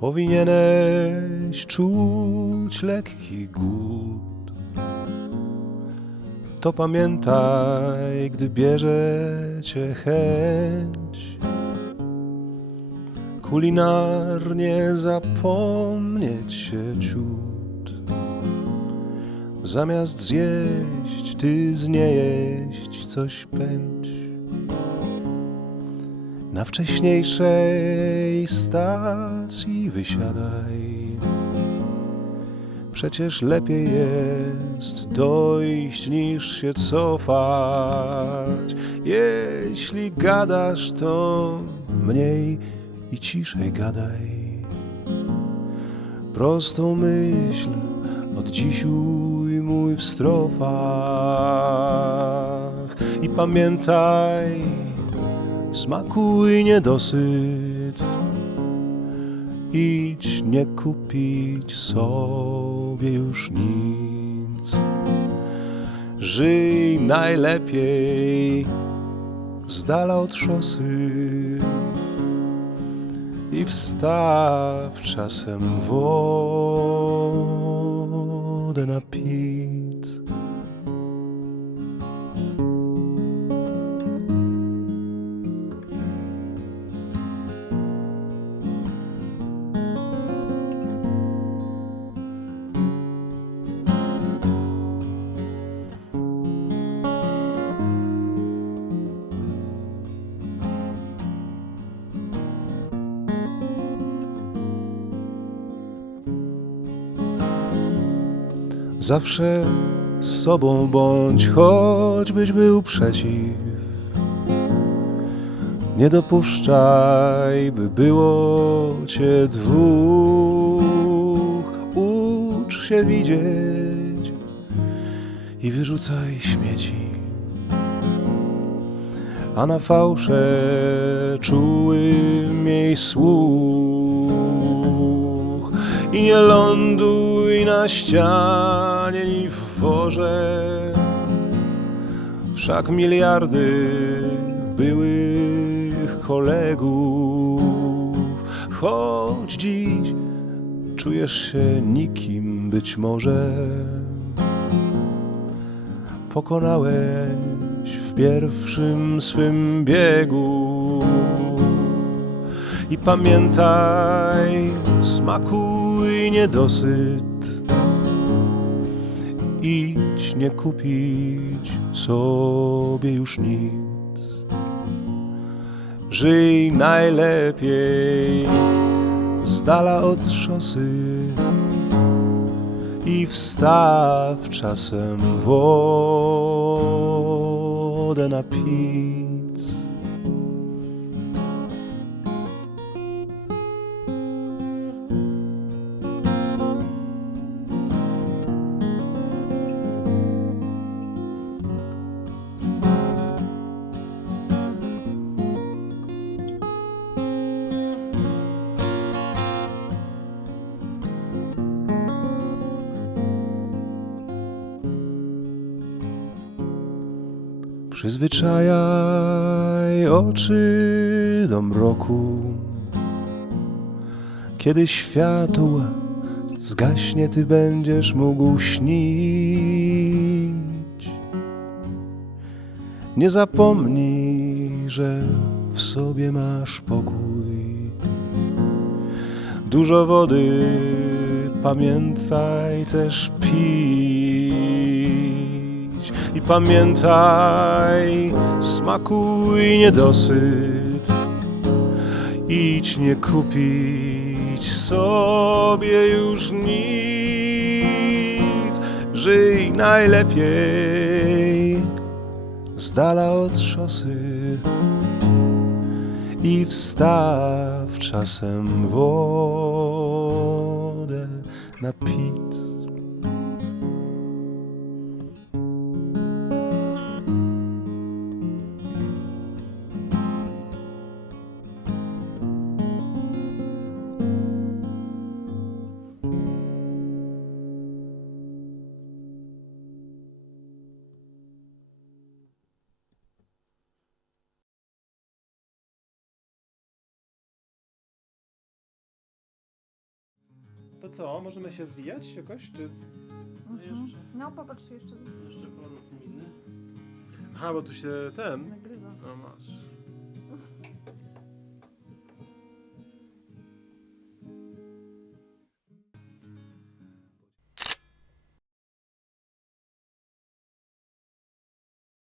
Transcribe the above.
Powinieneś czuć lekki głód. To pamiętaj, gdy bierze cię chęć. Kulinarnie zapomnieć się ciut. Zamiast zjeść, ty z niejeść coś pędź. Na wcześniejszej stacji wysiadaj. Przecież lepiej jest dojść niż się cofać. Jeśli gadasz, to mniej i ciszej gadaj. Prostą myśl od dziś ujmuj w strofach. I pamiętaj, smakuj niedosyt. Idź nie kupić sobie już nic. Żyj najlepiej z dala od szosy i wstaw czasem wodę na Zawsze z sobą bądź, choćbyś był przeciw. Nie dopuszczaj, by było cię dwóch. Ucz się widzieć i wyrzucaj śmieci. A na fałsze czuły miej słuch i nie ląduj na ścianie ni w worze. Wszak miliardy byłych kolegów, choć dziś czujesz się nikim być może. Pokonałeś w pierwszym swym biegu. I pamiętaj, smakuj niedosyt. Idź nie kupić sobie już nic. Żyj najlepiej z dala od szosy i wstaw czasem wodę na pic. Przyzwyczajaj oczy do mroku. Kiedy światło zgaśnie, ty będziesz mógł śnić. Nie zapomnij, że w sobie masz pokój. Dużo wody, pamiętaj też pić. I pamiętaj, smakuj niedosyt. Idź nie kupić sobie już nic. Żyj najlepiej z dala od szosy i wstaw czasem wodę na pic. To co, możemy się zwijać jakoś, czy... No jeszcze, No popatrz jeszcze jeszcze. Aha, bo tu się ten... nagrywa. No masz.